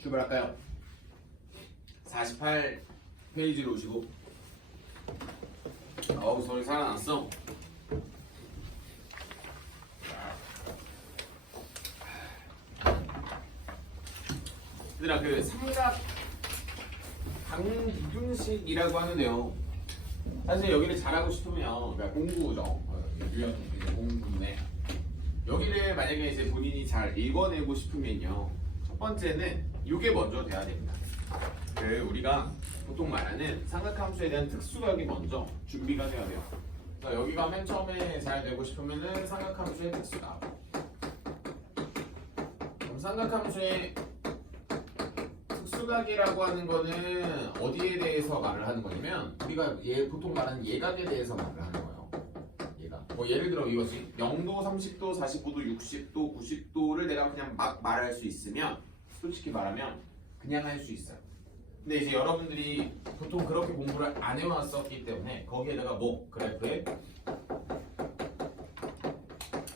출발할까요? 48페이지로 오시고. 어우, 소리 살아났어. 얘들아, 그 삼각 방정식이라고 하는데요. 사실 여기를 잘하고 싶으면, 그러니까 공부죠. 유형 공부네. 여기를 만약에 이제 본인이 잘 읽어내고 싶으면요, 첫 번째는 이게 먼저 돼야 됩니다. 그 우리가 보통 말하는 삼각함수에 대한 특수각이 먼저 준비가 돼야 돼요. 그래서 여기가 맨 처음에 잘 되고 싶으면은 삼각함수의 특수각. 그럼 삼각함수의 특수각이라고 하는 거는 어디에 대해서 말을 하는 거냐면, 우리가 보통 말하는 예각에 대해서 말을 하는 거예요. 예각. 뭐 예를 들어 이것이 0도, 30도, 45도, 60도, 90도를 내가 그냥 막 말할 수 있으면, 솔직히 말하면 그냥 할 수 있어요. 근데 이제 여러분들이 보통 그렇게 공부를 안 해왔었기 때문에 거기에다가 뭐 그래프에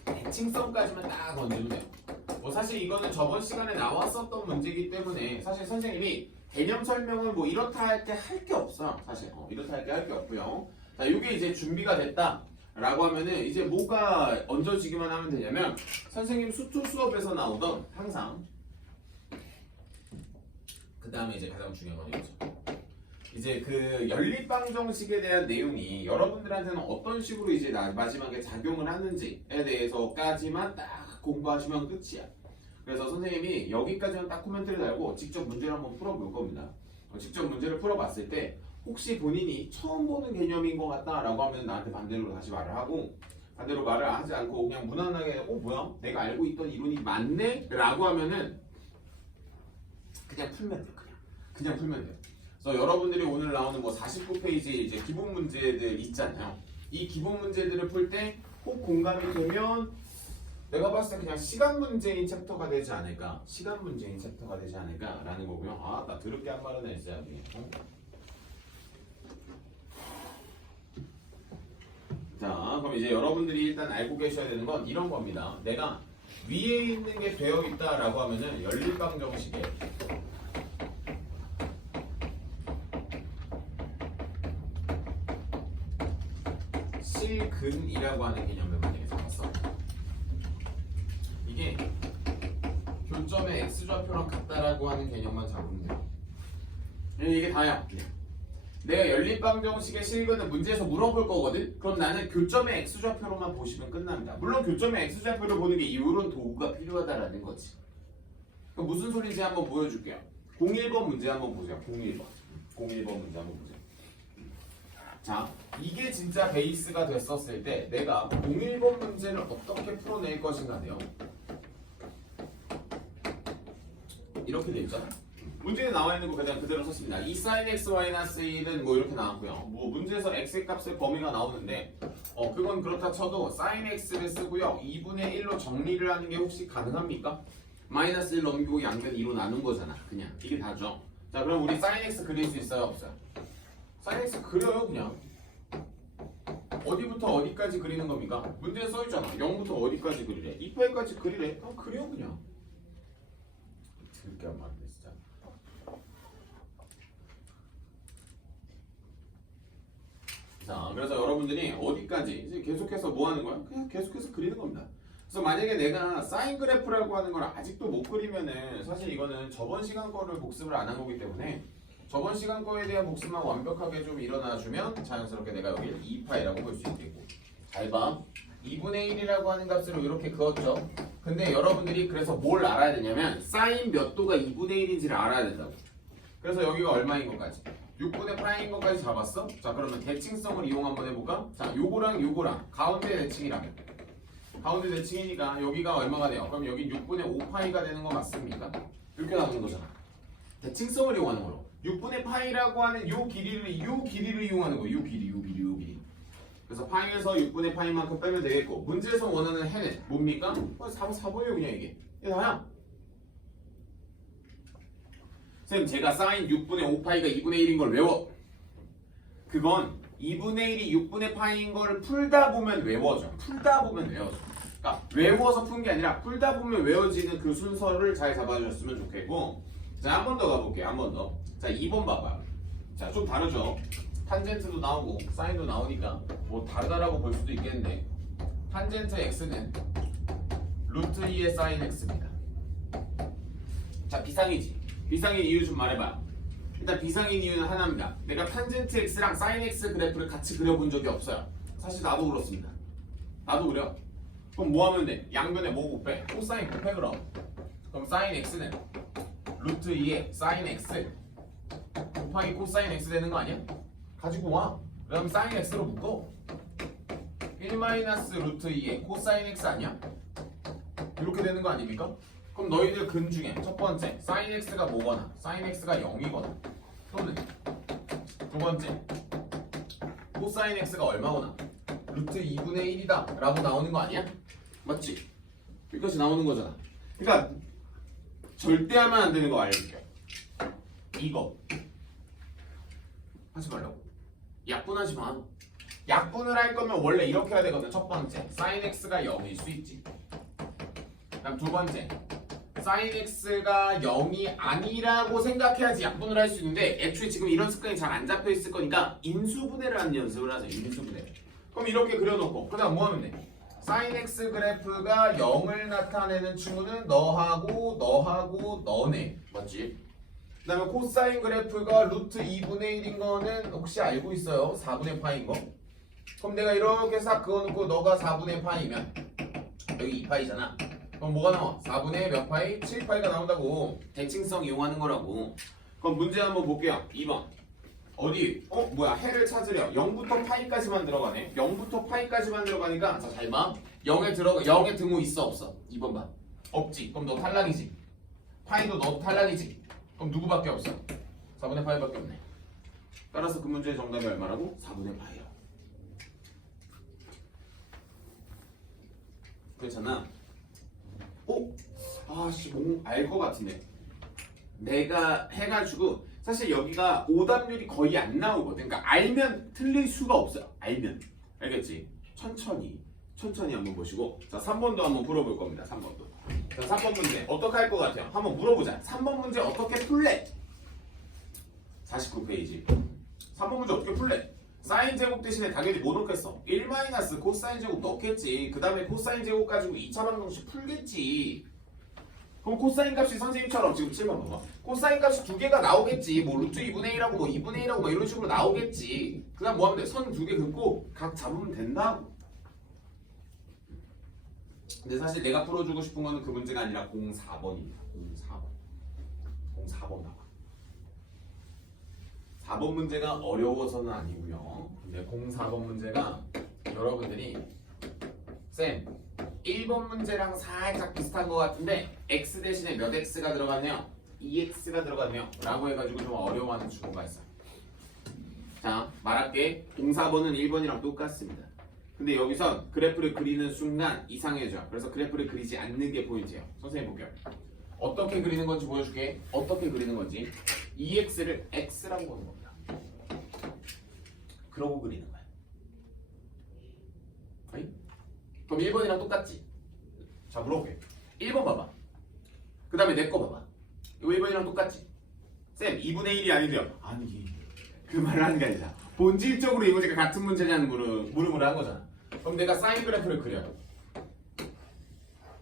대칭성까지만 딱 얹으면 돼요. 뭐 사실 이거는 저번 시간에 나왔었던 문제이기 때문에 사실 선생님이 개념 설명을 뭐 이렇다 할 때 할 게 없어. 사실 이렇다 할 때 할 게 없고요. 자, 이게 이제 준비가 됐다라고 하면은 이제 뭐가 얹어지기만 하면 되냐면, 선생님 수초 수업에서 나오던 항상 그 다음에 이제 가장 중요한 건 이거죠. 이제 그 연립방정식에 대한 내용이 여러분들한테는 어떤 식으로 이제 마지막에 작용을 하는지에 대해서까지만 딱 공부하시면 끝이야. 그래서 선생님이 여기까지만 딱 코멘트를 달고 직접 문제를 한번 풀어볼 겁니다. 직접 문제를 풀어봤을 때 혹시 본인이 처음 보는 개념인 것 같다라고 하면 나한테 반대로 다시 말을 하고, 반대로 말을 하지 않고 그냥 무난하게 뭐야? 내가 알고 있던 이론이 맞네? 라고 하면은 그냥 풀면 돼요. 그냥 풀면 돼요. 그래서 여러분들이 오늘 나오는 뭐 49페이지 이제 기본 문제들 있잖아요. 이 기본 문제들을 풀 때 꼭 공감이 되면 내가 봤을 때 그냥 시간 문제인 챕터가 되지 않을까? 시간 문제인 챕터가 되지 않을까라는 거고요. 아, 나 더럽게 한 말은 했어야 돼. 자, 그럼 이제 여러분들이 일단 알고 계셔야 되는 건 이런 겁니다. 내가 위에 있는 게 되어 있다라고 하면은 연립방정식에 실근이라고 하는 개념을 만약에 잡았어. 이게 교점의 x좌표랑 같다라고 하는 개념만 잡으면 돼요. 이게 다야. 내가 연립방정식의 실근은 문제에서 물어볼 거거든? 그럼 나는 교점의 x좌표로만 보시면 끝납니다. 물론 교점의 x좌표를 보는 게 이런 도구가 필요하다라는 거지. 그럼 무슨 소리인지 한번 보여줄게요. 01번 문제 한번 보세요. 01번 문제 한번 보세요. 자, 이게 진짜 베이스가 됐었을 때 내가 01번 문제를 어떻게 풀어낼 것인가네요. 이렇게 돼 있잖아. 문제에 나와 있는 거 그냥 그대로 썼습니다. 2 sin x -1은 뭐 이렇게 나왔고요. 뭐 문제에서 x의 값의 범위가 나오는데 그건 그렇다 쳐도 sin x를 쓰고요. 2분의 1로 정리를 하는 게 혹시 가능합니까? 마이너스 1 넘기고 양변 2로 나눈 거잖아. 그냥 이게 다죠. 자, 그럼 우리 sin x 그릴 수 있어요? 없어요? sin x 그려요. 그냥 어디부터 어디까지 그리는 겁니까? 문제에 써있잖아. 0부터 어디까지 그리래? 2파이까지 그리래? 그럼 그려 그냥. 그렇게 하면 안 돼 진짜. 자, 그래서 여러분들이 어디까지 이제 계속해서 뭐 하는 거야? 그냥 계속해서 그리는 겁니다. 그래서 만약에 내가 사인 그래프라고 하는 걸 아직도 못 그리면은 사실 이거는 저번 시간 거를 복습을 안 한 거기 때문에 저번 시간 거에 대한 복습만 완벽하게 좀 일어나주면 자연스럽게 내가 여기를 2파이라고 볼 수 있겠고, 잘 봐. 2분의 1이라고 하는 값으로 이렇게 그었죠. 근데 여러분들이 그래서 뭘 알아야 되냐면 사인 몇 도가 2분의 1인지를 알아야 된다고. 그래서 여기가 얼마인 것까지? 6분의 파이인 것까지 잡았어? 자, 그러면 대칭성을 이용 한번 해볼까? 자, 요거랑 가운데 대칭이라면 가운데 대칭이니까 여기가 얼마가 돼요? 그럼 여기 6분의 5파이가 되는 거 맞습니까? 이렇게 나오는 거잖아. 대칭성을 이용하는 거로 6분의 파이라고 하는 요 길이를 이용하는 거예요. 요 길이. 그래서 파이에서 6분의 파이만큼 빼면 되겠고, 문제에서 원하는 해는 뭡니까? 4번이에요 그냥 이게 다야. 선생님, 제가 사인 6분의 5파이가 2분의 1인 걸 외워. 그건 2분의 1이 6분의 파이인 거를 풀다 보면 외워져. 그러니까 외워서 푼 게 아니라 풀다 보면 외워지는 그 순서를 잘 잡아주셨으면 좋겠고, 자, 한 번 더 가볼게요. 한 번 더. 자, 2번 봐봐. 자, 좀 다르죠? 탄젠트도 나오고 사인도 나오니까 뭐 다르다라고 볼 수도 있겠는데 탄젠트 x는 루트 2의 사인 x입니다. 자, 비상이지. 비상인 이유 좀 말해봐. 일단 비상인 이유는 하나입니다. 내가 탄젠트 x랑 사인 x 그래프를 같이 그려본 적이 없어요. 사실 나도 그렇습니다. 나도 그려. 그럼 뭐 하면 돼? 양변에 뭐 곱해? 코사인 곱해 그럼. 그럼 사인 x는 루트 2의 사인 x 곱하기 코사인 x 되는 거 아니야? 가지고 와. 그럼 사인 x로 묶어. 1 마이너스 루트 2의 코사인 x 아니야? 이렇게 되는 거 아닙니까? 그럼 너희들 근 중에 첫 번째 사인 x가 뭐거나 사인 x가 0이거나 또는 두 번째 코사인 x가 얼마거나 루트 2분의 1이다 라고 나오는 거 아니야? 맞지? 여기까지 나오는 거잖아. 그러니까 절대 하면 안 되는 거 알려줄게. 이거 하지 말라고. 약분하지 마. 약분을 할 거면 원래 이렇게 해야 되거든. 첫 번째 사인 x가 0일 수 있지. 그다음 두 번째 사인 x가 0이 아니라고 생각해야지 약분을 할 수 있는데 애초에 지금 이런 습관이 잘 안 잡혀 있을 거니까 인수분해를 하는 연습을 하세요. 인수분해. 그럼 이렇게 그려놓고 그다음 뭐 하면 돼? 사인 x 그래프가 0을 나타내는 친구는 너하고 너네. 맞지? 그 다음에 코사인 그래프가 루트 2분의 1인 거는 혹시 알고 있어요? 4분의 파인 거? 그럼 내가 이렇게 싹 그어놓고 너가 4분의 파이면 여기 2파이잖아. 그럼 뭐가 나와? 4분의 몇 파이? 7파이가 나온다고. 대칭성 이용하는 거라고. 그럼 문제 한번 볼게요. 2번. 어디? 뭐야? 해를 찾으려. 0부터 파이까지만 들어가네. 0부터 파이까지만 들어가니까 자, 잘 봐. 0의 등호 있어 없어? 2번 봐. 없지. 그럼 너 탈락이지. 파이도 너 탈락이지. 그럼 누구밖에 없어? 4분의 파이밖에 없네. 따라서 그 문제의 정답이 얼마라고? 4분의 파이라고. 그렇잖아. 아씨, 알 것 같은데. 내가 해가지고 사실 여기가 오답률이 거의 안 나오거든. 그러니까 알면 틀릴 수가 없어요. 알면. 알겠지? 천천히 한번 보시고 자 3번도 한번 풀어볼 겁니다. 3번도. 자 3번 문제 어떻게 할 것 같아요? 한번 물어보자. 3번 문제 어떻게 풀래? 49페이지 3번 문제 어떻게 풀래? 사인 제곱 대신에 당연히 뭐 넣겠어? 1 마이너스 코사인 제곱 넣겠지. 그 다음에 코사인 제곱 가지고 2차 방정식 풀겠지. 그럼 코사인 값이 선생님처럼 지금 7번 봐봐. 코사인 값이 두 개가 나오겠지. 뭐 루트 2분의 1하고 뭐 2분의 1하고 뭐 이런 식으로 나오겠지. 그 다음 뭐 하면 돼? 선 두 개 긋고 각 잡으면 된다고. 근데 사실 내가 풀어주고 싶은 거는 그 문제가 아니라 04번입니다. 04번 나와. 4번 문제가 어려워서는 아니고요. 근데 04번 문제가 여러분들이 쌤 1번 문제랑 살짝 비슷한 것 같은데 x 대신에 몇 x가 들어가네요? 2x가 들어가네요 라고 해가지고 좀 어려워하는 친구가 있어요. 자 말할게. 04번은 1번이랑 똑같습니다. 근데 여기선 그래프를 그리는 순간 이상해져요. 그래서 그래프를 그리지 않는 게 포인트예요. 선생님 볼게요. 어떻게 그리는 건지 보여줄게. 어떻게 그리는 건지 2x를 x라고 보는 겁니다. 그러고 그리는 거야. 아니? 그럼 1번이랑 똑같지? 자 물어볼게. 1번 봐봐. 그 다음에 내 거 봐봐. 이거 1번이랑 똑같지? 쌤 2분의 1이 아닌데요. 아니 그 말을 하는 게 아니라 본질적으로 이 문제가 같은 문제냐는 물음을 한 거잖아. 그럼 내가 사인 그래프를 그려요.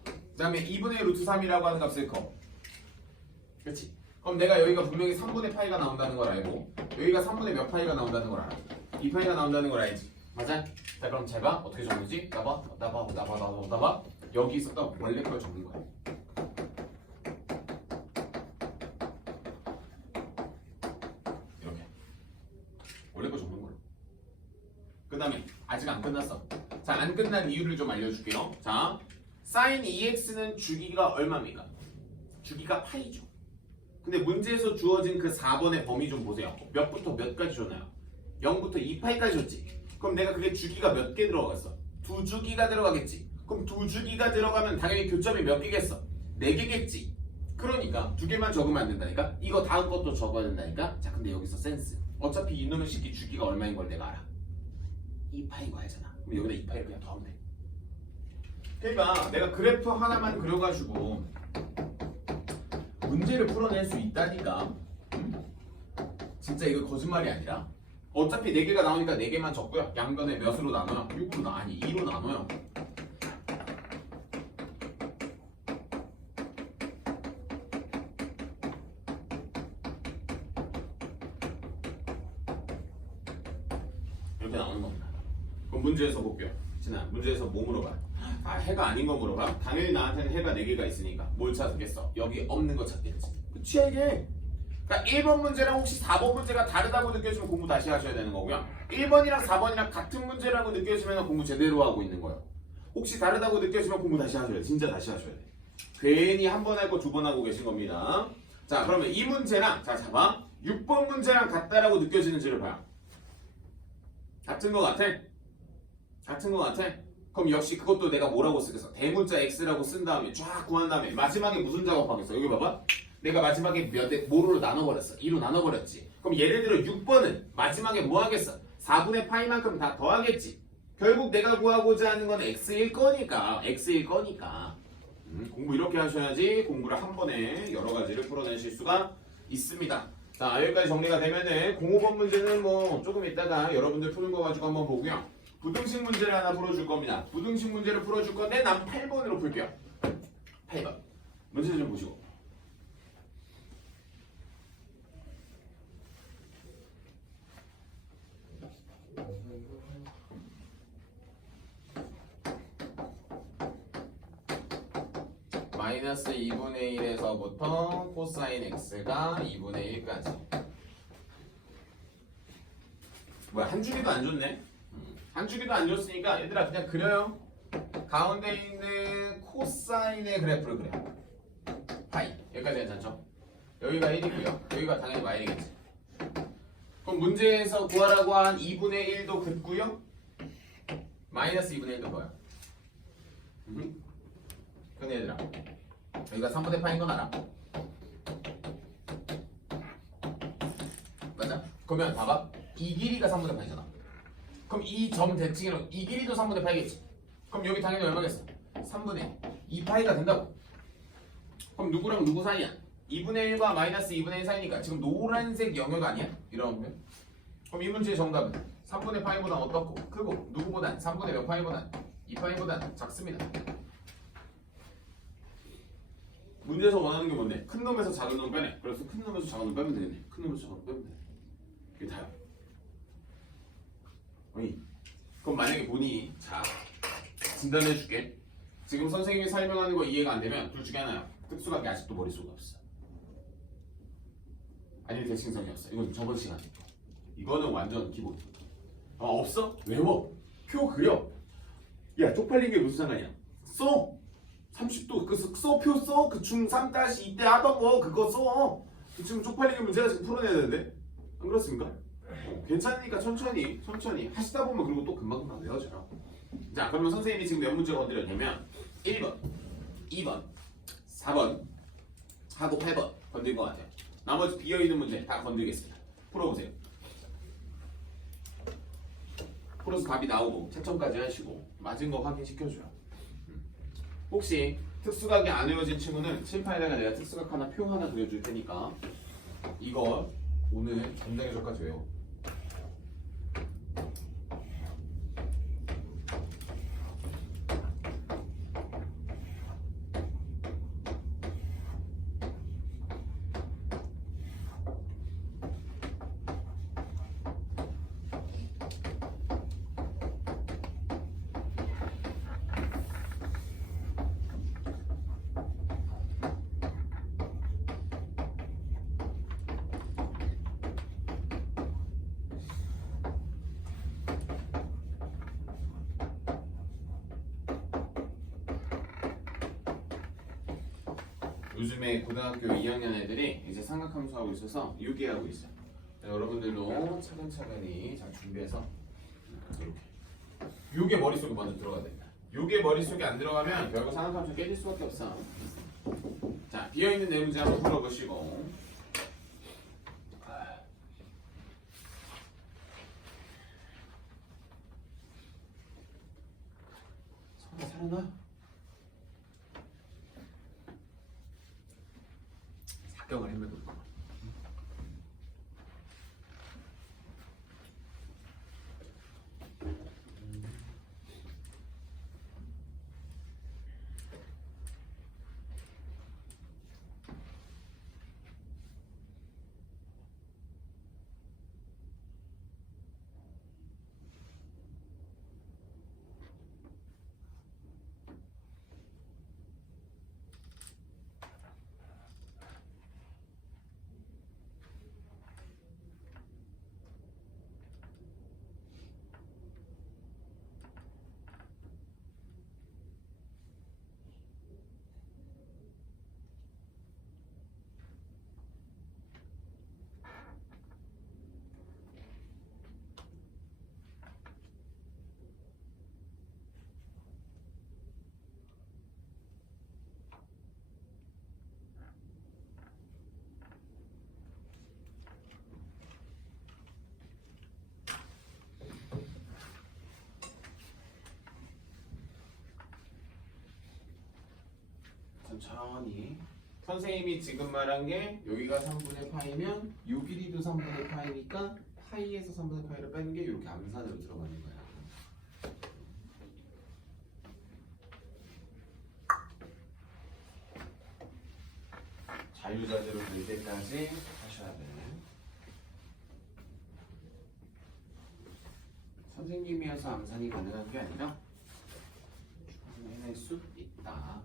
그 다음에 2분의 루트 3이라고 하는 값을 커. 그렇지? 그럼 내가 여기가 분명히 3분의 파이가 나온다는 걸 알고 여기가 3분의 몇 파이가 나온다는 걸 알아. 2파이가 나온다는 걸 알지? 맞아? 자 그럼 잘 봐. 어떻게 적는지? 나봐. 여기 있었던 원래 걸 적는 거야. 이렇게 원래 걸 적는 거야. 그 다음에 아직 안 끝났어. 자 안 끝난 이유를 좀 알려줄게요. 자 sin 2x는 주기가 얼마입니까? 주기가 파이죠. 근데 문제에서 주어진 그 4번의 범위 좀 보세요. 몇부터 몇까지 줬나요? 0부터 2파이까지 줬지. 그럼 내가 그게 주기가 몇 개 들어갔어? 두 주기가 들어가겠지. 그럼 두 주기가 들어가면 당연히 교점이 몇 개겠어? 4개겠지. 그러니까 두 개만 적으면 안 된다니까? 이거 다음 것도 적어야 된다니까? 자 근데 여기서 센스. 어차피 이놈의 식이 주기가 얼마인 걸 내가 알아. 2파인 거 알잖아. 그럼 여기다 2파이를 그냥 더하면 돼. 그러니까 내가 그래프 하나만 그려가지고 문제를 풀어낼 수 있다니까. 진짜 이거 거짓말이 아니라. 어차피 4개가 나오니까 4개만 적고요. 양변에 몇으로 나눠요? 6으로 아니 2로 나눠요. 이렇게 나오는 겁니다. 그럼 문제에서 볼게요. 진아, 문제에서 뭐 물어봐? 아, 해가 아닌 거 물어봐? 당연히 나한테는 해가 4개가 있으니까 뭘 찾겠어? 여기 없는 거 찾겠지. 그치, 이게? 그러니까 1번 문제랑 혹시 4번 문제가 다르다고 느껴지면 공부 다시 하셔야 되는 거고요. 1번이랑 4번이랑 같은 문제라고 느껴지면 공부 제대로 하고 있는 거예요. 혹시 다르다고 느껴지면 공부 다시 하셔야 돼. 진짜 다시 하셔야 돼. 괜히 한 번 할 거 2번 하고 계신 겁니다. 자, 그러면 이 문제랑, 자, 잡아. 6번 문제랑 같다라고 느껴지는지를 봐요. 같은 거 같아? 같은 거 같아? 그럼 역시 그것도 내가 뭐라고 쓰겠어? 대문자 x라고 쓴 다음에 쫙 구한 다음에 마지막에 무슨 작업하겠어? 여기 봐봐. 내가 마지막에 뭐로 나눠버렸어? 2로 나눠버렸지. 그럼 예를 들어 6번은 마지막에 뭐 하겠어? 4분의 파이만큼 다 더하겠지. 결국 내가 구하고자 하는 건 x일 거니까. x일 거니까. 공부 이렇게 하셔야지 공부를 한 번에 여러 가지를 풀어내실 수가 있습니다. 자, 여기까지 정리가 되면은 05번 문제는 뭐 조금 이따가 여러분들 푸는 거 가지고 한번 보고요. 부등식 문제를 하나 풀어줄 겁니다. 부등식 문제를 풀어줄 건데 난 8번으로 풀게요. 8번. 문제 좀 보시고. 마이너스 2분의 1에서부터 코사인 x가 2분의 1까지. 뭐야, 한 주기도 안 줬네? 한 주기도 안 줬으니까 얘들아 그냥 그려요. 가운데 있는 코사인의 그래프를 그려. 파이. 여기까지 괜찮죠? 여기가 1이고요. 여기가 당연히 마이너스겠지. 그럼 문제에서 구하라고 한 2분의 1도 긋고요. 마이너스 2분의 1도 뭐야? 근데 얘들아 여기가 3분의 파인 건 알아? 맞아? 그러면 봐봐. 이 길이가 3분의 파이잖아. 그럼 이 점 대칭이랑 이 길이도 3분의 파이겠지. 그럼 여기 당연히 얼마겠어? 3분의 2파이가 된다고. 그럼 누구랑 누구 사이야? 2분의 1과 마이너스 2분의 1 사이니까 지금 노란색 영역 아니야? 이러면 그럼 이 문제의 정답은 3분의 파이보다 어떻고? 크고 누구보단 3분의 몇 파이보단 2파이보단 작습니다. 문제에서 원하는 게 뭔데? 큰 놈에서 작은 놈 빼내. 그래서 큰 놈에서 작은 놈 빼면 되겠네. 큰 놈에서 작은 놈 빼면 돼. 이게 다야. 어이. 그럼 만약에 보니 자 진단해 줄게. 지금 선생님이 설명하는 거 이해가 안 되면 둘 중에 하나야. 특수각이 아직도 머릿속에 없어. 아니면 대칭성이 없어. 이건 저번 시간에. 이거는 완전 기본. 없어? 외워. 표 그려. 야, 쪽팔린 게 무슨 상관이야? 써. 30도 표 써. 그 중3-2 때 하던 거 그거 써. 지금 쪽팔리게 문제가 지금 풀어내야 되는데 안 그렇습니까? 괜찮으니까 천천히 하시다 보면 그리고 또 금방 외워져요. 자, 그러면 선생님이 지금 몇 문제 건드렸냐면 1번, 2번, 4번 하고 8번 건드린 것 같아요. 나머지 비어있는 문제 다 건드리겠습니다. 풀어보세요. 풀어서 답이 나오고 채점까지 하시고 맞은 거 확인시켜줘요. 혹시 특수각이 안 외워진 친구는 칠판에다가 내가 특수각 하나 표 하나 그려줄 테니까 이걸 오늘 전장의 적까지 외워. 요즘에 고등학교 2학년 애들이 이제 삼각함수 하고 있어서 유기하고 있어요. 여러분들도 차근차근히 잘 준비해서 이렇게. 요게 머릿속에 먼저 들어가야 됩니다. 요게 머릿속에 안 들어가면 결국 삼각함수 깨질 수밖에 없어. 자, 비어있는 네 문제 한번 풀어보시고. 살아나? 박경을 해보는 거. 천천히. 선생님이 지금 말한 게 여기가 3분의 파이면 요 길이도 3분의 파이니까 파이에서 3분의 파이를 빼는 게 이렇게 암산으로 들어가는 거야. 자유자재로 될 때까지 하셔야 돼. 선생님이 해서 암산이 가능한 게 아니라 해낼 수 있다.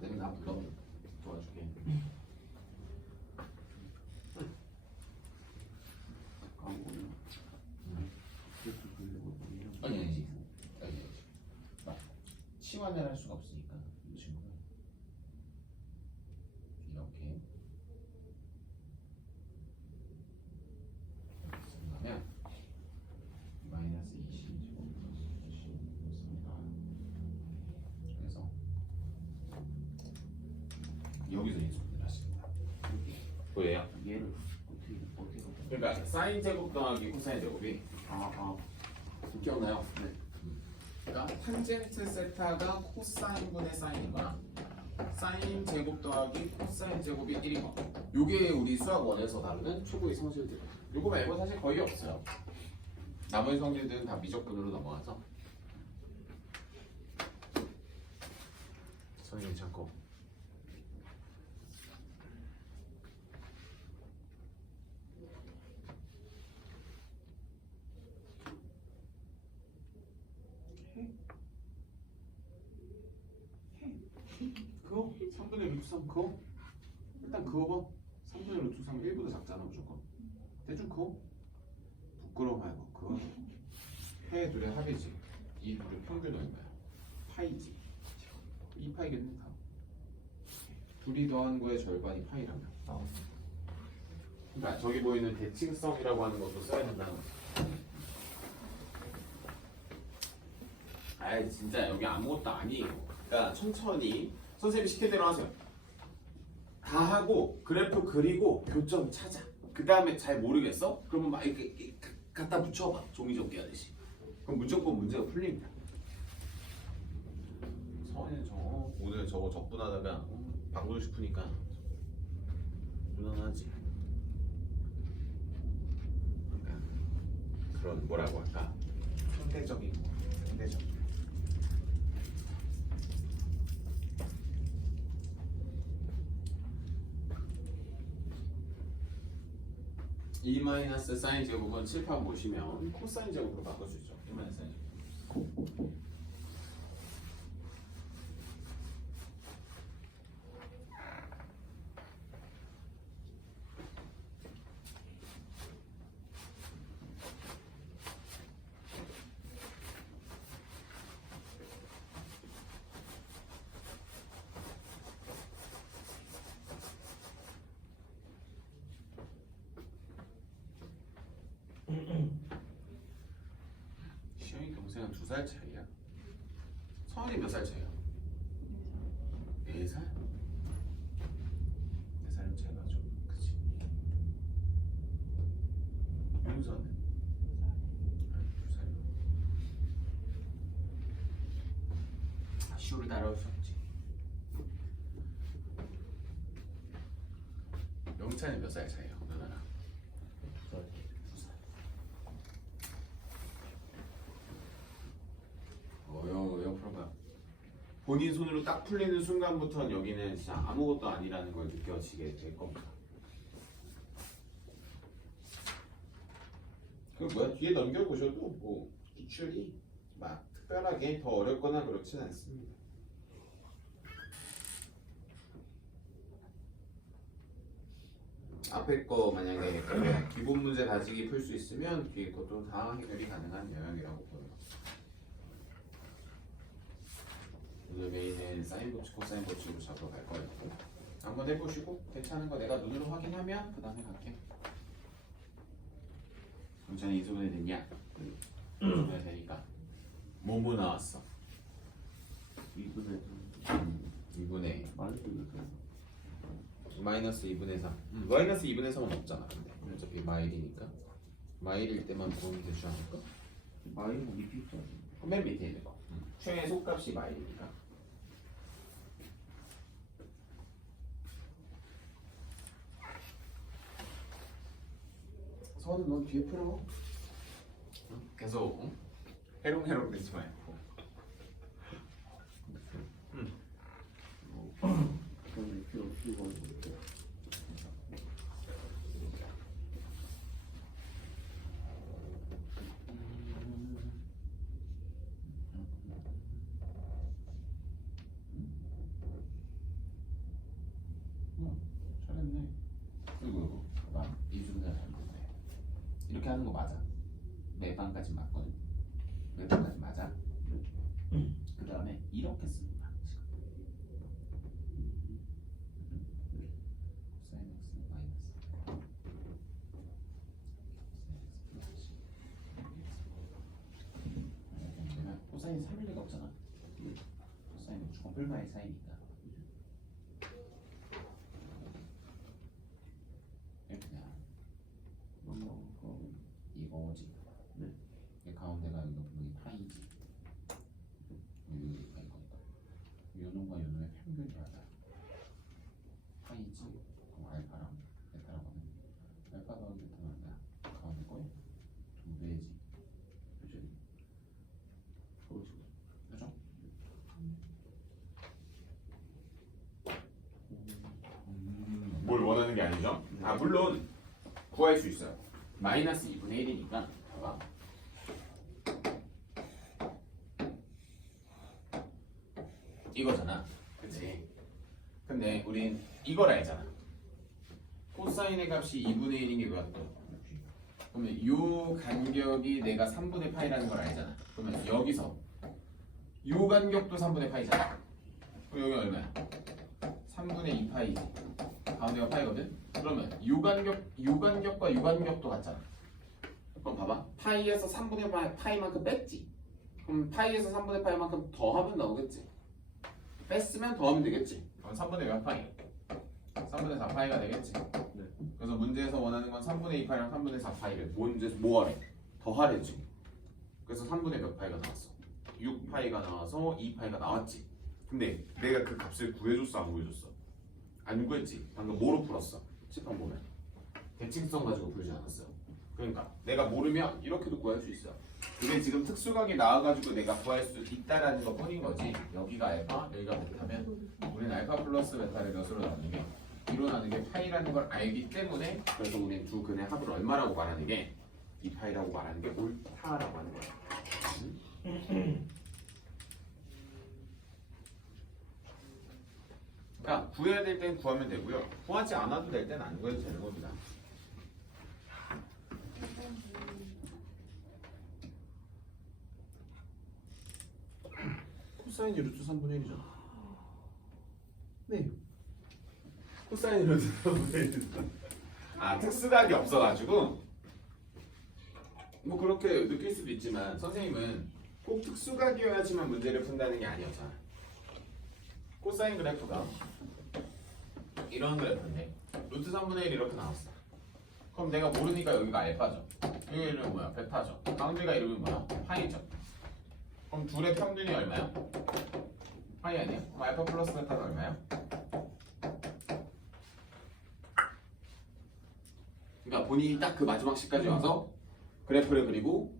내가 나 불러 도와줄게. 아니 막 치환을 할 수가 없으니까 이 친구는 이렇게 쓴다면 마이너스 20 있습니다. 그래서 여기서 인수분해를 하십니다. 뭐예요? 얘를 어떻게 그러니까 사인 제곱 더하기 코사인 제곱이 기억나요? 네. 그러니까 탄젠트 세타가 코사인분의 사인인 거야. 사인 제곱 더하기 코사인 제곱이 1인 거. 요게 우리 수학 원에서 다루는 최고의 성질들. 요거 말고 사실 거의 없어요. 나머지 성질들은 다 미적분으로 넘어가서. 선생님 참고. 그거 3분의 루트 3 그거 일단 그거 봐. 3분의 루트 3 1보다 작잖아 무조건. 대충 그거 부끄러워 말고 그거 해 둘의 합이지. 이 둘의 평균 얼마야? 파이지. 2파이겠네 다. 둘이 더한 거의 절반이 파이라면. 그러니까 저기 보이는 대칭성이라고 하는 것도 써야 된다는 거지. 아이 진짜 여기 아무것도 아니에요. 그러니까 천천히 선생님이 시킨 대로 하세요. 다 하고 그래프 그리고 교점 찾아. 그 다음에 잘 모르겠어? 그러면 막 이렇게 갖다 붙여봐. 종이 접기 하듯이. 그럼 무조건 문제가 풀립니다. 서원이 저거 오늘 저거 적분하다가 방송 싶으니까 무난하지. 그러니까 그런 뭐라고 할까 상대적인 거, 상대적인. 이 마이너스 사인 제곱은 칠판 보시면 코사인 제곱으로 바꿀 수 있죠. 1 마이너스 사인 제곱. 시영이 동생은 2살 차이야. 서원이 몇 살 차이야? 4살? 4살은 차이가 좀 그치. 윤서는? 2살. 시우를 따라올 수 없지. 영찬이 몇 살 차이야? 누나랑? 2살. 어여 풀어봐. 본인 손으로 딱 풀리는 순간부터 여기는 진짜 아무것도 아니라는 걸 느껴지게 될 겁니다. 그 뭐야 뒤에 넘겨보셔도 뭐 기출이 막 특별하게 더 어렵거나 그렇진 않습니다. 앞에 거 만약에 기본 문제 가지기 풀 수 있으면 뒤에 것도 다 해결이 가능한 영역이라고 보는 거. 오늘 메인은 사인 법칙, 코사인 법칙으로 잡으러 갈 거예요. 한번 해보시고 괜찮은 거 내가 눈으로 확인하면 그 다음에 갈게요. 영찬이 이소분해 됐냐? 이소분해 되니까 뭐뭐 나왔어? 2분의 2분의 마이너스 마이너스 2분의 3. 마이너스 2분의 3은 없잖아. 근데 어차피 마일이니까 마일일 때만 도움이 되지 않을까? 마이너스 밑에 있잖아. 맨 밑에 있는 거. 최의 속값이 마일이니까. 서는 넌 뒤에 풀어. 계속 해롱해롱 되지 말고. 그러면 필요 없이 이거 잘했네. 그리고 막 이중자 잘못네. 이렇게 하는 거 맞아. 매 방까지 맞거든. 매 방까지 맞아. 그 다음에 이렇게 쓰는 거야. 사인 x 마이너스. 그러면 코사인 3일 리가 없잖아. 코사인은 무조건 풀마의 사이니까. 이거지. 네. 이 가운데가 이거 분명히 파이지. 여기 파이 거니까. 요놈과 요놈의 평균이 맞아. 파이지. 그럼 알파랑 베타라고 하는. 알파 더하기 베타는 얼마야? 가운데 거에 2배지. 그죠? 그죠? 뭘 원하는 게 아니죠? 아 물론 구할 수 있어요. 마이너스 2분의 1이니까 봐봐. 이거잖아. 그치? 근데 우린 이걸 알잖아. 코사인의 값이 2분의 1인 게 뭐야 또? 그러면 요 간격이 내가 3분의 파이라는 걸 알잖아. 그러면 여기서 요 간격도 3분의 파이잖아. 그럼 여기 얼마야? 3분의 2파이지. 가운데가 파이거든? 그러면 요 간격과 요 간격도 같잖아. 그럼 봐봐. 파이에서 3분의 파이만큼 뺐지. 그럼 파이에서 3분의 파이만큼 더하면 나오겠지. 뺐으면 더하면 되겠지. 그럼 3분의 몇 파이? 3분의 4파이가 되겠지. 네. 그래서 문제에서 원하는 건 3분의 2파이랑 3분의 4파이를 문제에서 뭐 하래? 더하랬지. 그래서 3분의 몇 파이가 나왔어? 6파이가 나와서 2파이가 나왔지. 근데 내가 그 값을 구해줬어 안 구해줬어? 안 구했지. 방금 뭐로 풀었어? 칠판 보면 대칭성 가지고 풀지 않았어. 그러니까 내가 모르면 이렇게도 구할 수 있어. 이게 지금 특수각이 나와가지고 내가 구할 수 있다라는 것 뿐인 거지. 여기가 알파, 여기가 베타면 우리는 알파 플러스 베타를 몇으로 나누면 2로 나누는 게 파이라는 걸 알기 때문에 그래서 우리는 두 근의 합을 얼마라고 말하는 게 2파이라고 말하는 게 옳다라고 하는 거야. 그러니까 구해야 될 땐 구하면 되고요. 구하지 않아도 될 땐 안 구해도 되는 겁니다. 코사인 루트 3분의 1이잖아. 네. 코사인 루트 3분의 1. 아, 특수각이 없어가지고 뭐 그렇게 느낄 수도 있지만 선생님은 꼭 특수각이어야지만 문제를 푼다는 게 아니었잖아. 코사인 그래프가 이런 그래프인데 루트 3분의 1 이렇게 나왔어. 그럼 내가 모르니까 여기가 알파죠. 여기 이름은 뭐야? 베타죠. 가운데가 이름은 뭐야? 파이죠. 그럼 둘의 평균이 얼마야? 파이 아니야? 그럼 알파 플러스 베타는 얼마야? 그러니까 본인이 딱 그 마지막 시까지 와서 그래프를 그리고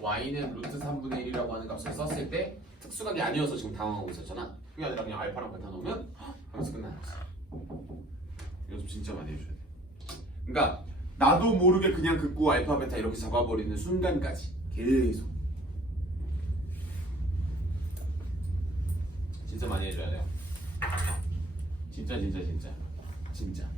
y는 루트 3분의 1이라고 하는 값을 썼을 때 특수각이 아니어서 지금 당황하고 있었잖아. 그게 아니라 그냥 알파랑 베타 넣으면 하면서 끝나는 거지. 연습 진짜 많이 해줘야 돼. 그러니까 나도 모르게 그냥 긋고 알파 베타 이렇게 잡아버리는 순간까지 계속 진짜 많이 해줘야 돼요. 진짜.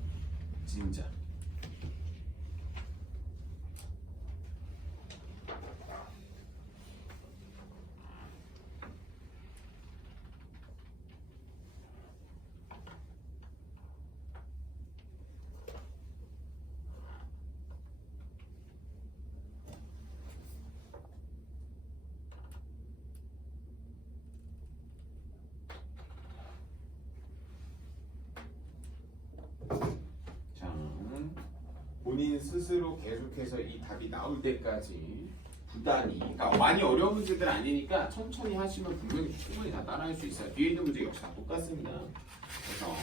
본인 스스로 계속해서 이 답이 나올 때까지 부단히, 그러니까 많이 어려운 문제들 아니니까 천천히 하시면 분명히 충분히 다 따라할 수 있어요. 뒤에 있는 문제 역시 다 똑같습니다. 그래서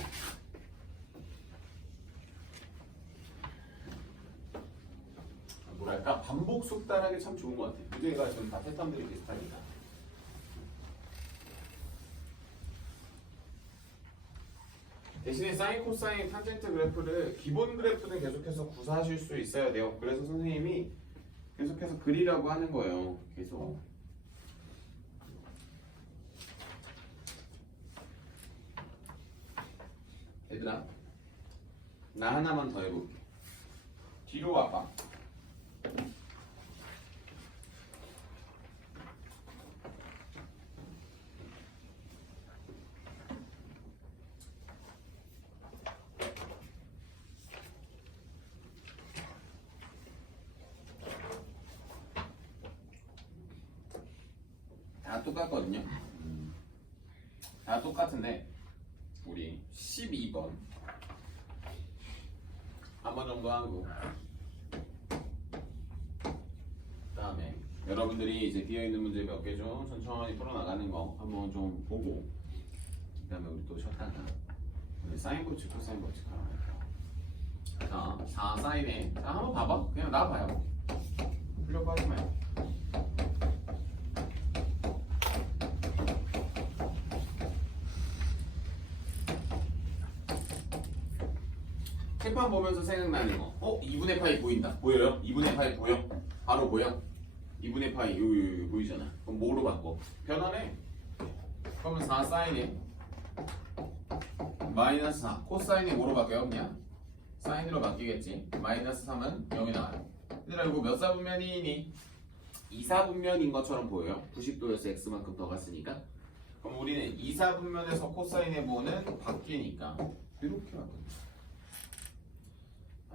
뭐랄까 반복속 따라하기 참 좋은 것 같아요. 문제가 지금 다 패턴들이 비슷하니까. 대신에 사인, 코사인, 탄젠트 그래프를 기본 그래프는 계속해서 구사하실 수 있어야 돼요. 그래서 선생님이 계속해서 그리라고 하는 거예요. 계속. 얘들아, 나 하나만 더 해볼게. 뒤로 와봐. 다 똑같거든요. 다 똑같은데 우리 12번 한 번 정도 하고 그다음에 여러분들이 이제 비어있는 문제 몇 개 좀 천천히 풀어나가는 거 한번 좀 보고 그다음에 우리 또 쉬었다가 우리 사인 법칙, 코사인 법칙 하나 할게요. 자, 4 사인에 자 한번 봐봐. 그냥 나와봐요. 풀려고 하지 마요. 책판 보면서 생각나는 거. 2분의 파이 보인다. 보여요? 2분의 파이 보여? 바로 보여? 2분의 파이 여기 보이잖아. 그럼 뭐로 바꿔? 변화네. 그러면 4 사인에 마이너스 4 코사인이 뭐로 바뀌어요? 그냥 사인으로 바뀌겠지. 마이너스 3은 0이 나와요. 얘들아 이거 몇 사분면이니? 2사분면인 것처럼 보여요. 90도여서 x만큼 더 갔으니까. 그럼 우리는 2사분면에서 코사인의 모는 바뀌니까 이렇게 하거든요.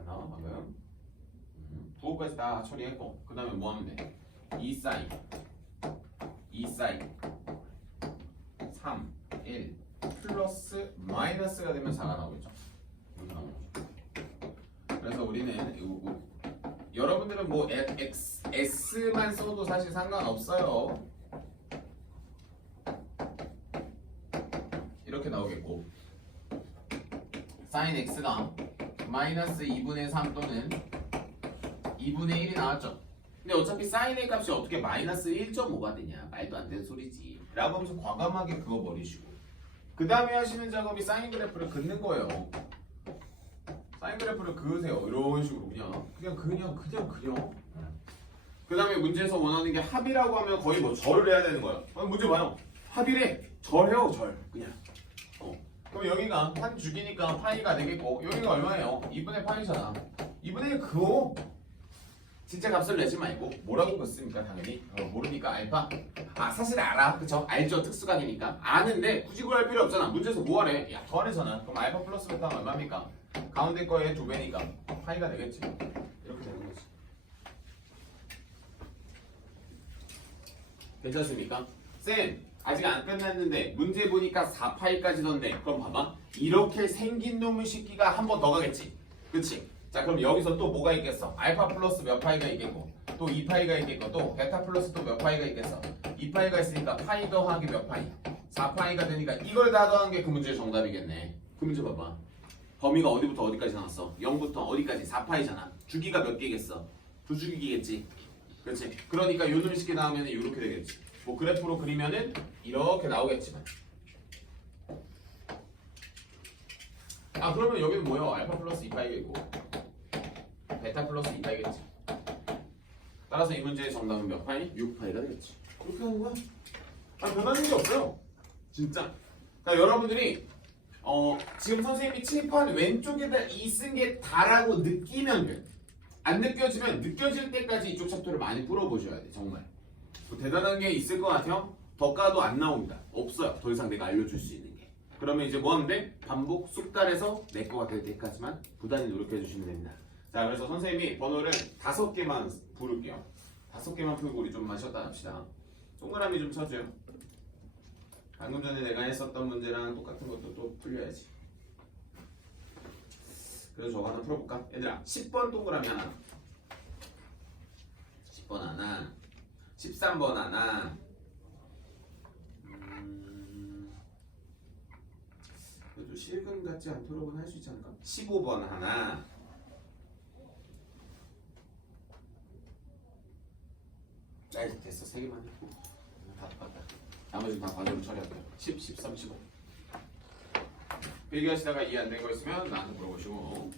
나와 방금 부호까지 다 처리했고 그 다음에 뭐 하면 돼? 2사인 3 1 플러스 마이너스가 되면 4가 나오겠죠. 이렇게 나오죠. 그래서 우리는 여러분들은 뭐 S만 써도 사실 상관없어요. 이렇게 나오겠고 sin x가 마이너스 2분의 3 또는 2분의 1이 나왔죠. 근데 어차피 sin a 값이 어떻게 마이너스 1.5가 되냐, 말도 안 되는 소리지 라고 하면서 과감하게 그어버리시고, 그 다음에 하시는 작업이 사인 그래프를 긋는 거예요. 사인 그래프를 그으세요. 이런 식으로 그냥. 그 다음에 문제에서 원하는 게 합이라고 하면 거의 뭐 절을 해야 되는 거야. 문제 봐요. 합이래. 절해요, 절. 그냥. 그럼 여기가 한 주기니까 파이가 되겠고, 여기가 얼마예요? 2분의 파이잖아. 2분의 1 그어. 진짜 값을 내지 말고 뭐라고 긋습니까? 당연히 모르니까 알파. 사실 알아. 그쵸? 알죠? 특수각이니까. 아는데 굳이 구할 필요 없잖아. 문제에서 뭐 하래? 야, 더하래잖아. 그럼 알파 플러스 베타가 얼마입니까? 가운데 거에 2배니까 파이가 되겠지. 이렇게 되는 거지. 괜찮습니까? 쌤, 아직 안 끝났는데 문제 보니까 4파이까지던데. 그럼 봐봐. 이렇게 생긴 놈의 식기가 한 번 더 가겠지. 그치? 자, 그럼 여기서 또 뭐가 있겠어? 알파 플러스 몇 파이가 있겠고, 또 2파이가 있겠고, 또 베타 플러스 또 몇 파이가 있겠어? 2파이가 있으니까 파이 더하기 몇 파이? 4파이가 되니까 이걸 다 더한 게 그 문제의 정답이겠네. 그 문제 봐봐. 범위가 어디부터 어디까지 나왔어? 0부터 어디까지? 4파이잖아. 주기가 몇 개겠어? 두 주기겠지. 그렇지? 그러니까 요놈 식기 나오면 이렇게 되겠지. 뭐 그래프로 그리면은 이렇게 나오겠지만. 그러면 여기는 뭐예요? 알파 플러스 2파이가 있고 베타 플러스 2파이겠지. 따라서 이 문제의 정답은 몇 파이? 6파이가 되겠지. 그렇게 하는 거야. 변하는 게 없어요. 진짜. 그러니까 여러분들이 지금 선생님이 칠판 왼쪽에다 2 쓴 게 다라고 느끼면 돼. 안 느껴지면 느껴질 때까지 이쪽 챕터를 많이 풀어보셔야 돼. 정말. 뭐 대단한 게 있을 것 같아요? 더 까도 안 나옵니다. 없어요. 더 이상 내가 알려줄 수 있는 게. 그러면 이제 뭐 하면 돼? 반복 숙달해서 내 거가 될 때까지만 부단히 노력해 주시면 됩니다. 자, 그래서 선생님이 번호를 5개만 부를게요. 5개만 풀고 우리 좀 마셨다 합시다. 동그라미 좀 쳐줘요. 방금 전에 내가 했었던 문제랑 똑같은 것도 또 풀려야지. 그래서 저거 하나 풀어볼까? 얘들아, 10번 동그라미 하나, 10번 하나, 13번 하나, 그래도 실근 같지 않도록은 할 수 있지 않을까? 15번 하나, 됐어. 3개만 했고 다 똑같다. 나머지는 다 과제로 처리할게요. 10, 13, 15. 얘기하시다가 이해 안 된 거 있으면 나한테 물어보시고.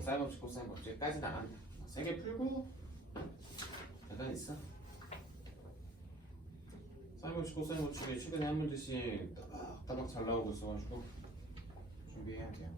사인 없이 코사인 없이까지 나간다. 3개 풀고 약간 있어. 사인 없이 코사인 없이 최근에 한 문제씩 따박따박 잘 나오고 있어가지고 준비해야 돼요.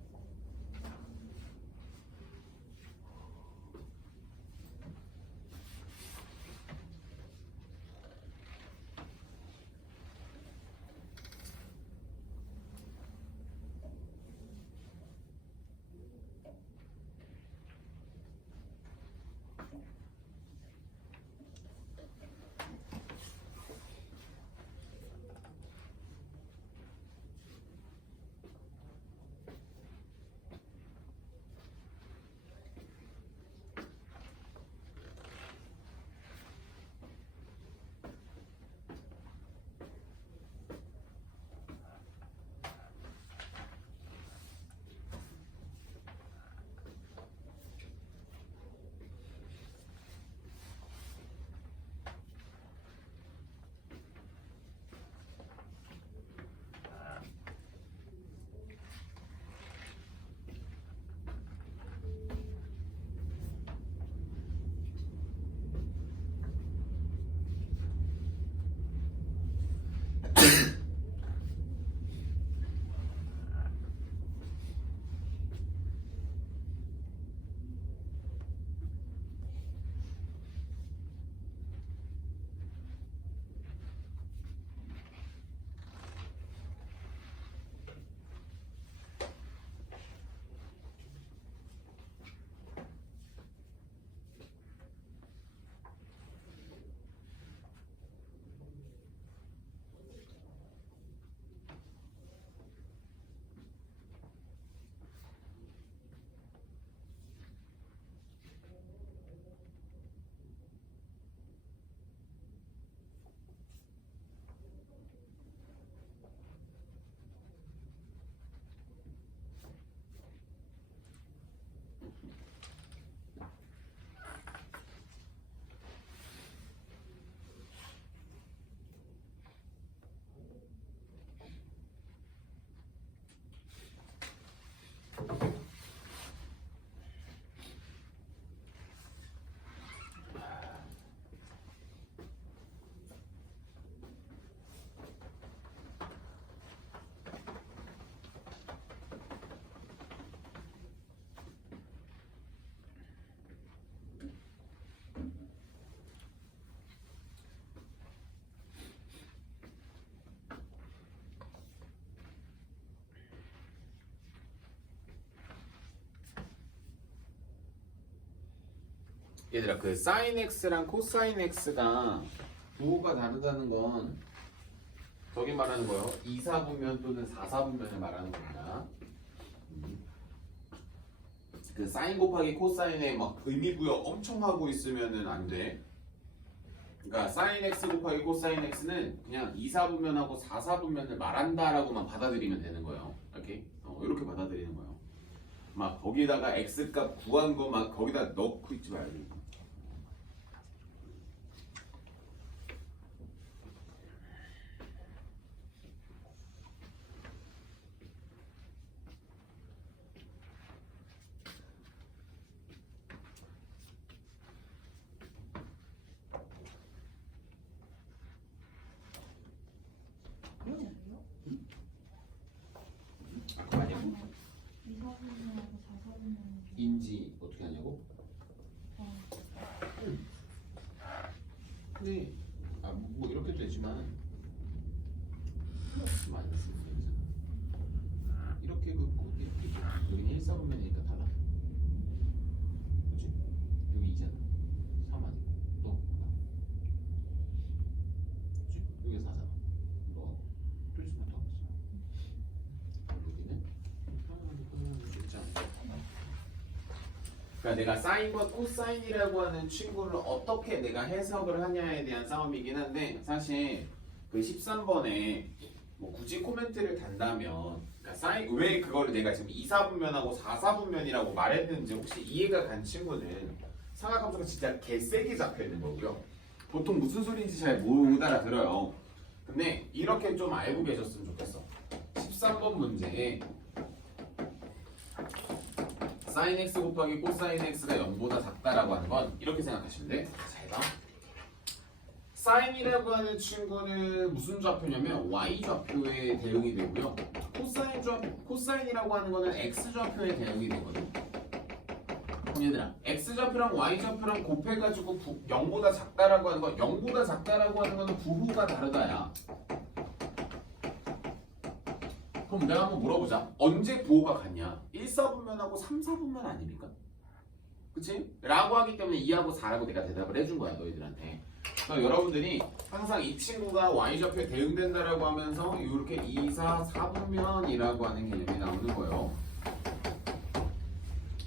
얘들아 그 사인 x랑 코사인 x가 부호가 다르다는 건 저기 말하는 거요. 2사분면 또는 4사분면을 말하는 겁니다. 그 사인 곱하기 코사인에 막 의미 부여 엄청 하고 있으면은 안 돼. 그러니까 사인 x 곱하기 코사인 x는 그냥 2사분면하고 4사분면을 말한다라고만 받아들이면 되는 거예요. 이렇게 이렇게 받아들이는 거예요. 막 거기다가 x 값 구한 거 막 거기다 넣고 있지 말고. 인지 어떻게 하냐고? 근데 뭐 이렇게 되지만 마이너스 되잖아. 이렇게 긋고 이렇게 긋고 여기는 1사분면이니까 달라. 그렇지? 여기 2잖아. 3 아니고 또 그렇지? 여기 4잖아. 너 뚫지 못하고 있어. 여기는 그러니까 내가 사인과 코사인이라고 하는 친구를 어떻게 내가 해석을 하냐에 대한 싸움이긴 한데 사실 그 13번에 뭐 굳이 코멘트를 단다면 그러니까 사인 왜 그거를 내가 지금 2사분면하고 4사분면이라고 말했는지 혹시 이해가 간 친구는 삼각함수가 진짜 개세게 잡혀 있는 거고요. 보통 무슨 소리인지 잘 못 알아들어요. 근데 이렇게 좀 알고 계셨으면 좋겠어. 13번 문제에 사인 x 곱하기 코사인 x가 0보다 작다라고 하는 건 이렇게 생각하시면 돼. 잘 봐. 사인이라고 하는 친구는 무슨 좌표냐면 y 좌표에 대응이 되고요. 코사인이라고 하는 거는 x 좌표에 대응이 되거든. 그럼 얘들아, x 좌표랑 y 좌표랑 곱해가지고 0보다 작다라고 하는 건 0보다 작다라고 하는 거는 부호가 다르다야. 그럼 내가 한번 물어보자. 언제 부호가 같냐? 1사분면하고 3사분면 아닙니까? 그치? 라고 하기 때문에 2하고 4라고 내가 대답을 해준 거야 너희들한테. 그래서 여러분들이 항상 이 친구가 y좌표에 대응된다라고 하면서 이렇게 2, 4, 4분면이라고 하는 개념이 나오는 거예요.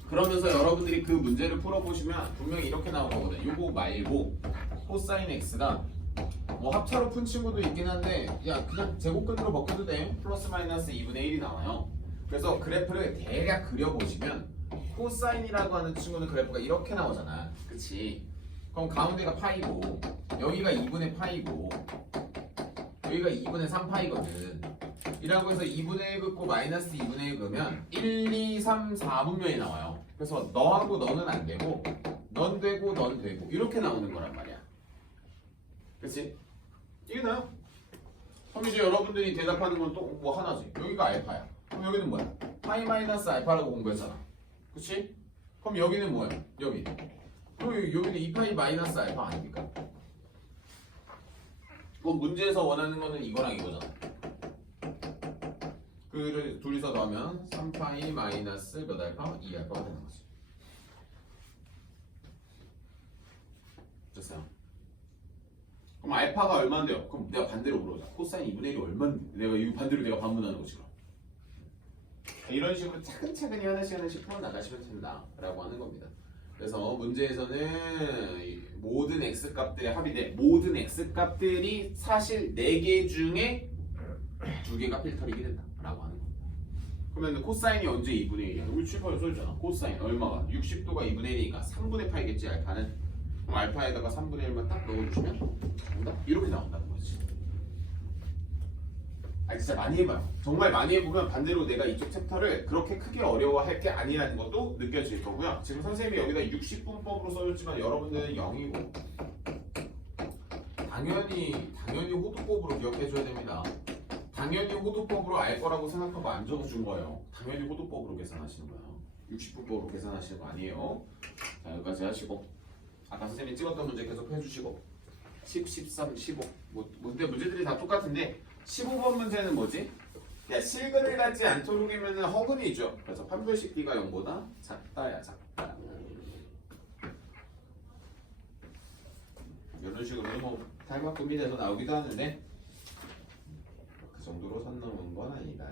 그러면서 여러분들이 그 문제를 풀어보시면 분명히 이렇게 나올 거거든. 요거 말고 코사인 x가 뭐 합차로 푼 친구도 있긴 한데 야 그냥 제곱근으로 벗겨도 돼. 플러스 마이너스 2분의 1이 나와요. 그래서 그래프를 대략 그려보시면 코사인이라고 하는 친구는 그래프가 이렇게 나오잖아. 그치? 그럼 가운데가 파이고 여기가 2분의 파이고 여기가 2분의 3파이거든. 이라고 해서 2분의 1 긋고 마이너스 2분의 1 그으면 1, 2, 3, 4분면이 나와요. 그래서 너하고 너는 안 되고 넌 되고 넌 되고 이렇게 나오는 거란 말이야. 그치? 이게 나요? 그럼 이제 여러분들이 대답하는 건 또 뭐 하나지. 여기가 알파야. 그럼 여기는 뭐야? 파이 마이너스 알파라고 공부했잖아. 그치? 그럼 여기는 뭐야? 여기. 그럼 여기는 2파이 마이너스 알파 아닙니까? 그럼 문제에서 원하는 거는 이거랑 이거잖아. 그를 둘이서 더하면 3파이 마이너스 몇 알파? 2알파가 되는 거지. 됐어요? 그럼 알파가 얼마인데요? 그럼 내가 반대로 물어보자. 코사인 2분의 1이 얼마인데? 내가 이 반대로 내가 반문하는 거지 그럼. 이런 식으로 차근차근히 하나씩 풀어나가시면 된다라고 하는 겁니다. 그래서 문제에서는 모든 x값들의 합이 돼. 모든 x값들이 사실 4개 중에 2개가 필터링이 된다라고 하는 겁니다. 그러면 코사인이 언제 2분의 1이야? 우리 칠판에 써있잖아. 코사인 얼마가? 60도가 2분의 1이니까 3분의 8겠지 알파는. 그럼 알파에다가 3분의 1만 딱 넣어주시면 정답? 이렇게 나온다는 거지. 진짜 많이 해봐요. 정말 많이 해보면 반대로 내가 이쪽 챕터를 그렇게 크게 어려워할 게 아니라는 것도 느껴질 거고요. 지금 선생님이 여기다 60분법으로 써줬지만 여러분들은 0이고 당연히 호두법으로 기억해줘야 됩니다. 당연히 호두법으로 알 거라고 생각하고 안 적어준 거예요. 당연히 호두법으로 계산하시는 거예요. 60분법으로 계산하시는 거 아니에요. 자 여기까지 하시고 아까 선생님이 찍었던 문제 계속 해주시고 10, 13, 15 근데 문제들이 다 똑같은데 15번 문제는 뭐지? 야 실근을 갖지 않도록이면 허근이죠. 그래서 판별식 D가 0보다 작다야 작다. 이런 식으로 뭐 탈바꿈이 돼서 나오기도 하는데 그 정도로 선 넘은 건 아니다.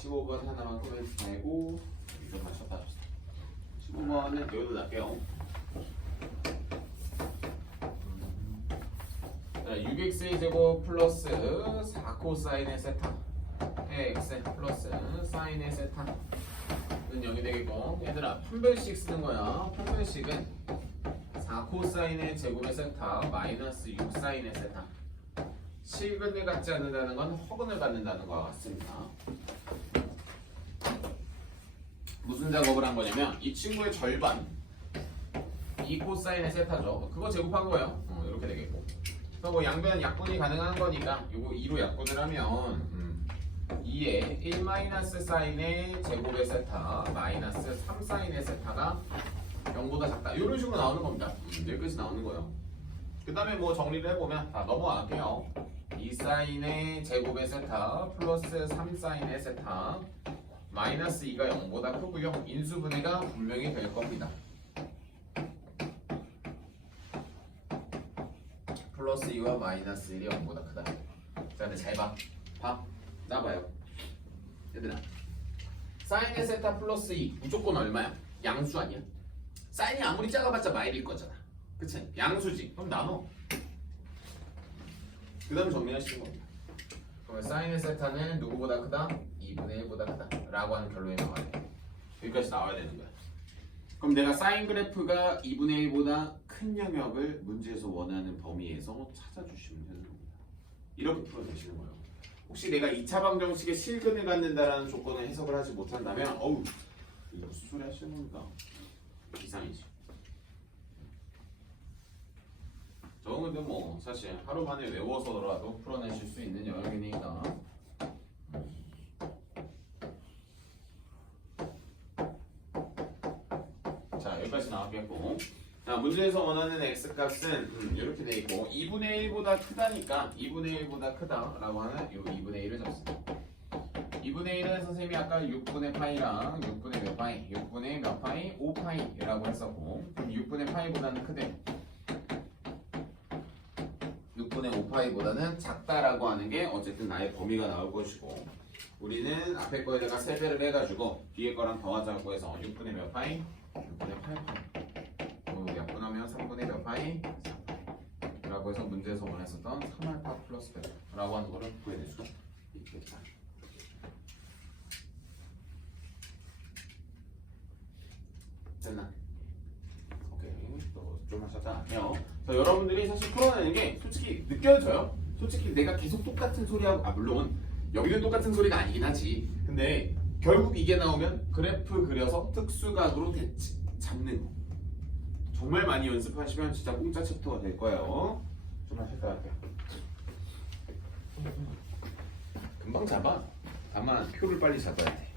15번 하나만 코멘트 달고 이거 맞췄다 줬어. 15번은 여기도 낼게요. 자, 6x의 제곱 플러스 4코사인의 세타 x 플러스 사인의 세타는 여기 되겠고, 얘들아 판별식 쓰는 거야. 판별식은 4코사인의 제곱의 세타 마이너스 6사인의 세타. 실근을 갖지 않는다는 건 허근을 갖는다는 거와 같습니다. 무슨 작업을 한 거냐면 이 친구의 절반 2코사인의 세타죠. 그거 제곱한 거예요. 이렇게 되겠고, 그래서 뭐 양변 약분이 가능한 거니까 이거 2로 약분을 하면 2에 1 마이너스 사인의 제곱의 세타 마이너스 3 사인의 세타가 0보다 작다. 이런 식으로 나오는 겁니다. 여기까지 나오는 거예요. 그 다음에 뭐 정리를 해보면 다 넘어갈게요. 2 사인의 제곱의 세타 플러스 3 사인의 세타 마이너스 2가 0보다 크고요. 인수분해가 분명히 될 겁니다. 플러스 2와 마이너스 1이 0보다 크다. 자, 근데 잘 봐. 나봐요. 얘들아, 사인의 세타 플러스 2 무조건 얼마야? 양수 아니야? 사인이 아무리 작아봤자 마일일 거잖아. 그치? 양수지. 그럼 나눠. 그 다음에 정리하시는 겁니다. 그러면 사인의 세타는 누구보다 크다? 2분의 1보다 크다 라고 하는 결론이 나와야 돼. 여기까지 나와야 되는 거야. 그럼 내가 사인 그래프가 2분의 1보다 큰 영역을 문제에서 원하는 범위에서 찾아주시면 되는 겁니다. 이렇게 풀어내시는 거예요. 혹시 내가 2차 방정식에 실근을 갖는다라는 조건을 해석을 하지 못한다면 어우, 이거 무슨 소리 하시는 겁니까? 이상이지. 저건 근데 뭐 사실 하루 만에 외워서라도 풀어내실 수 있는 영역이니까. 자, 여기까지 나왔겠고, 자, 문제에서 원하는 x값은 이렇게 돼 있고 2분의 1보다 크다니까 2분의 1보다 크다라고 하는 이 2분의 1을 잡습니다. 2분의 1은 선생님이 아까 6분의 파이랑 6분의 몇 파이, 6분의 몇 파이, 5파이라고 했었고, 그럼 6분의 파이보다는 크대. 6분의 5파이보다는 작다라고 하는 게 어쨌든 나의 범위가 나올 것이고, 우리는 앞에 거에다가 3배를 해가지고 뒤에 거랑 더하자고 해서 6분의 몇 파이, 6분의 8파이. 약분하면 3분의 몇 파이, 4파이 라고 해서 문제에서 원했었던 3알파 플러스 베타라고 하는 거를 구해낼 수가 있겠다. 됐나? 오케이, 또 좀 하셨다. 여러분들이 사실 풀어내는 게 솔직히 느껴져요. 솔직히 내가 계속 똑같은 소리하고, 물론 여기는 똑같은 소리가 아니긴 하지. 근데 결국 이게 나오면 그래프 그려서 특수각으로 잡는 거. 정말 많이 연습하시면 진짜 공짜 챕터가 될 거예요. 좀만 쉬었다 할게요. 금방 잡아. 다만 표를 빨리 잡아야 돼.